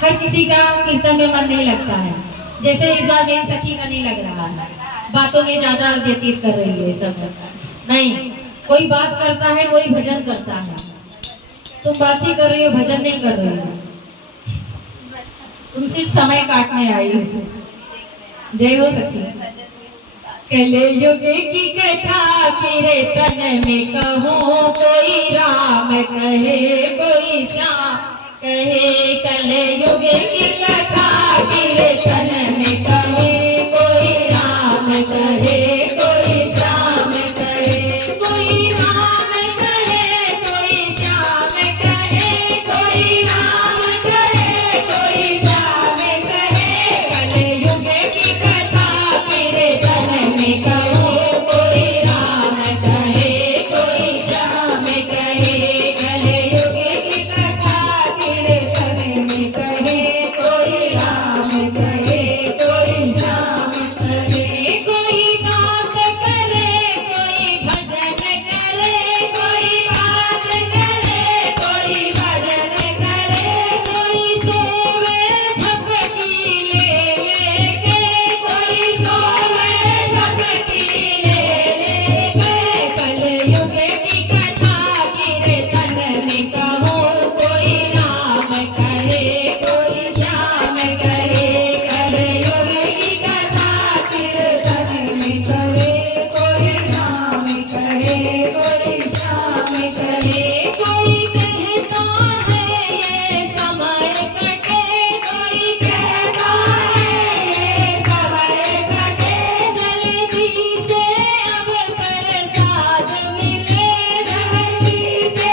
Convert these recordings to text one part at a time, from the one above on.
हर किसी का कीर्तन में मन नहीं लगता है। जैसे इस बार मेरी सखी का नहीं लग रहा है, बातों में ज्यादा व्यतीत कर रही है सब। नहीं, कोई बात करता है, कोई भजन करता है। तुम बात ही कर रही हो, भजन नहीं कर रही हो। तुम सिर्फ समय काटने आई हो। जय हो सखी। कले युग की कथा फिरे तन में कहूँ, कोई राम कहे कोई श्याम कहे। कले युग की कथा फिरे तन में कहूँ, कोई राम कहे कोई श्याम कहे। कोई राम कहे कोई श्याम कहे, कोई राम कहे कोई श्याम कहे। कले युग की कथा फिरे तन में कहूँ, कोई राम कहे कोई श्याम कहे। कले युग की कथा फिरे तन में कहे, कोई राम कहे कोई श्याम कहे। कोई बात करे कोई भजन करे, कोई बात करे कोई भजन करे। कोई सोवे झपकी ले लेके, कोई सोवे झपकी ले लेके। कलयुग की कथा फिरे तन में कहूँ, कोई राम कहे कोई श्याम कहे। कलयुग की कथा फिरे तन में कहे, कोई राम कहे कोई श्याम कहे। कोई कहता है ये समय कटे, कोई कहता है ये समय कटे। जल्दी से अब प्रसाद मिले, जल्दी से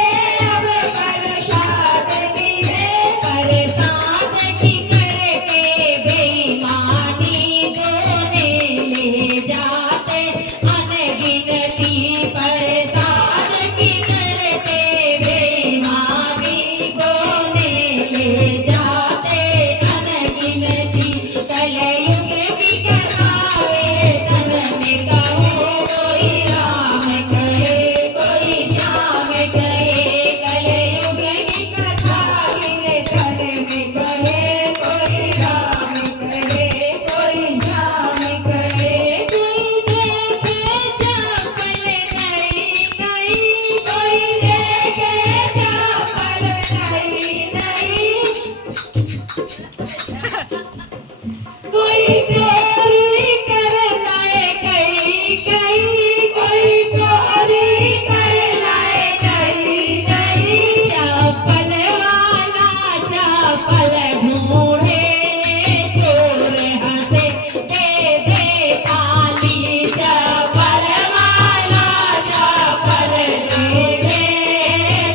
अब प्रसाद मिले। प्रसाद की करके बेईमानी दोने ले जाते अनगिनती। प्रसाद की करके बेईमानी दोने ले जाते अनगिनती। कलयुग की कथा फिरे तन में कहूँ, कोई राम कहे कोई श्याम कहे। कलयुग की कथा फिरे तन में कहे, कोई राम कहे कोई श्याम कहे। कोई देखे चपल नहीं नहीं, कोई देखे चपल नहीं नहीं। कोई चोरी कर लाए कहीं कहीं, कोई चोरी कर लाए कहीं कहीं। चप्पल वाला चप्पल ढूंढे, चोर हंसे दे दे ताली। चप्पल वाला चप्पल ढूंढे,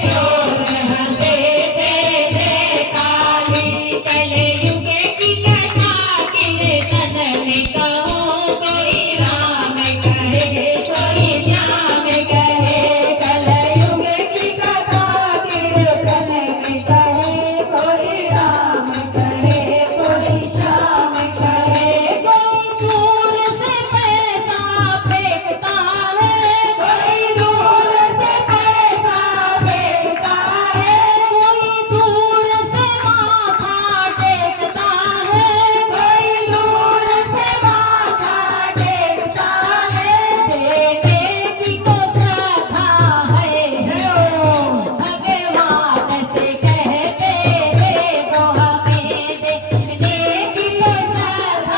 चोर हंसे दे दे ताली। कलयुग की कथा फिरे तन में कहूँ, कोई राम कहे कोई श्याम कहे। कलयुग की कथा फिरे तन में कहे, कोई राम कहे कोई श्याम कहे। कोई दूर से पैसा फेंकता है, कोई दूर से पैसा फेंकता है। कोई दूर से माथा टेकता है, कोई दूर से माथा टेकता है। देने की तो श्रद्धा है, भगवान से कहते दे दो हमें। देने की तो श्रद्धा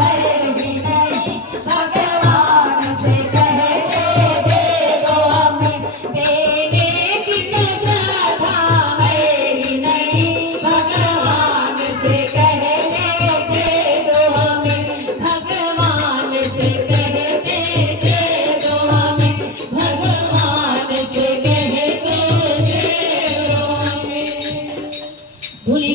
है भी नहीं, भगवान से कहते दे दो हमें। देने की तो श्रद्धा है भी नहीं, भगवान से कहते दे दो हमें। भगवान से कहते दे दो हमें, भगवान से कहते दे दो हमें। धूलि